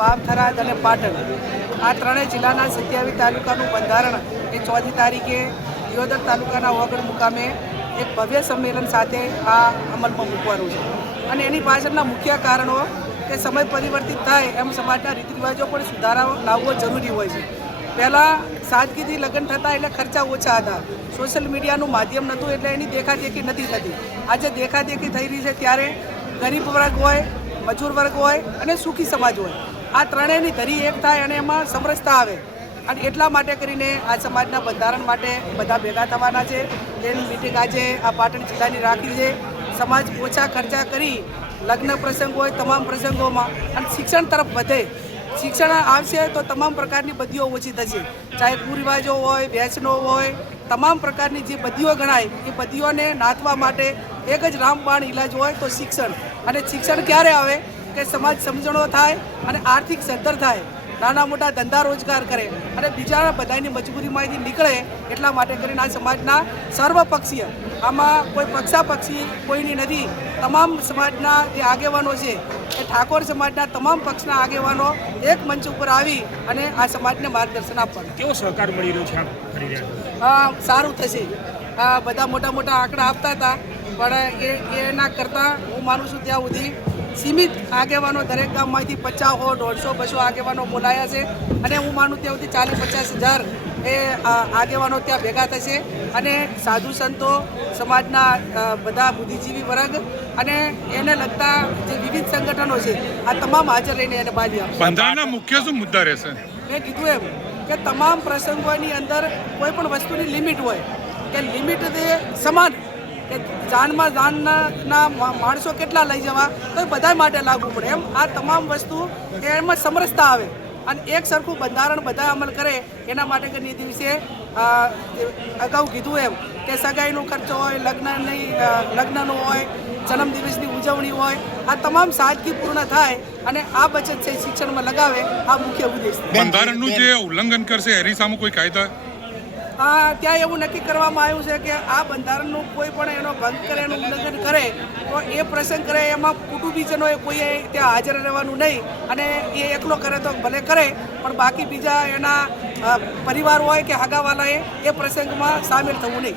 વાવ અને પાટણ. આ ત્રણેય જિલ્લાના સત્યાવીસ તાલુકાનું બંધારણ એ ચોથી તારીખે દિયોદર તાલુકાના વગડ મુકામે એક ભવ્ય સંમેલન સાથે આ અમલમાં મૂકવાનું છે. અને એની પાછળના મુખ્ય કારણો કે સમય પરિવર્તિત થાય એમ સમાજના રીતિ રિવાજો પણ સુધારા લાવવો જરૂરી હોય છે. પહેલાં સાદગીથી લગ્ન થતા એટલે ખર્ચા ઓછા હતા. સોશિયલ મીડિયાનું માધ્યમ નહોતું એટલે એની દેખાદેખી નથી થતી. આજે દેખાદેખી થઈ રહી છે ત્યારે ગરીબ વર્ગ હોય, મજૂર વર્ગ હોય અને સુખી સમાજ હોય. આ ત્રણેયની ધરી એક થાય અને એમાં સમરસતા આવે. અને એટલા માટે કરીને આ સમાજના બંધારણ માટે બધા ભેગા થવાના છે. તેની મિટિંગ આજે આ પાટણ જિલ્લાની રાખી છે. સમાજ ઓછા ખર્ચા કરી, લગ્ન પ્રસંગ હોય, તમામ પ્રસંગોમાં, અને શિક્ષણ તરફ વધે. શિક્ષણ આવશે તો તમામ પ્રકારની બદીઓ ઓછી થશે. ચાહે કુરિવાજો હોય વેચનો હોય, તમામ પ્રકારની જે બદીઓ ગણાય, એ બદીઓને નાથવા માટે એક જ રામબાણ ઇલાજ હોય તો શિક્ષણ. અને શિક્ષણ ક્યારે આવે? કે સમાજ સમજણો થાય અને આર્થિક સદ્ધર થાય. નાના મોટા ધંધા રોજગાર કરે અને બીજા બધાની મજબૂરીમાંથી નીકળે એટલા માટે કરીને આ સમાજના સર્વપક્ષીય આમાં કોઈ પક્ષાપક્ષી કોઈની નથી. તમામ સમાજના જે આગેવાનો છે એ ઠાકોર સમાજના તમામ પક્ષના આગેવાનો એક મંચ ઉપર આવી અને આ સમાજને માર્ગદર્શન આપવાનું. કેવો સહકાર મળી રહ્યો છે આ સારું થશે. આ બધા મોટા મોટા આંકડા આપતા હતા પણ એ એના કરતાં હું માનું છું ત્યાં સુધી સીમિત આગેવાનો દરેક ગામમાંથી પચાસ હો દોઢસો બસો આગેવાનો બોલાયા છે અને હું માનું ત્યાં સુધી ચાલીસ પચાસ હજાર એ આગેવાનો ત્યાં ભેગા થશે અને સાધુ સંતો સમાજના બધા બુદ્ધિજીવી વર્ગ અને એને લગતા જે વિવિધ સંગઠનો છે આ તમામ હાજર રહીને એને બાજી આપશે. બંધારણના મુખ્ય શું મુદ્દા રહેશે? મેં કીધું એમ કે તમામ પ્રસંગોની અંદર કોઈ પણ વસ્તુની લિમિટ હોય કે લિમિટ સમાન કે જાનમાં જાનના માણસો કેટલા લઈ જવા તો એ બધા માટે લાગુ પડે. એમ આ તમામ વસ્તુ એમાં સમરસતા આવે. અને એક સરખું બંધારણ બધા અમલ કરે એના માટે કે નીતિ અ, અગાઉ કીધું એમ કે સગાઈનો ખર્ચો હોય લગ્નની લગ્નનો હોય જન્મદિવસની ઉજવણી હોય આ તમામ સાદગીપૂર્ણ થાય અને આ બચત છે શિક્ષણમાં લગાવે આ મુખ્ય ઉદ્દેશ. બંધારણનું જે ઉલ્લંઘન કરશે એની સામે કોઈ કાયદા ત્યાં એવું નક્કી કરવામાં આવ્યું છે કે આ બંધારણનું કોઈ પણ એનો ભંગ કરે, એનું ઉલ્લંઘન કરે, તો એ પ્રસંગ કરે, એમાં કુટુંબીજનોએ કોઈએ ત્યાં હાજર રહેવાનું નહીં અને એ એકલો કરે તો ભલે કરે, પણ બાકી બીજા એના પરિવાર હોય કે હગાવાલાએ એ પ્રસંગમાં સામેલ થવું નહીં.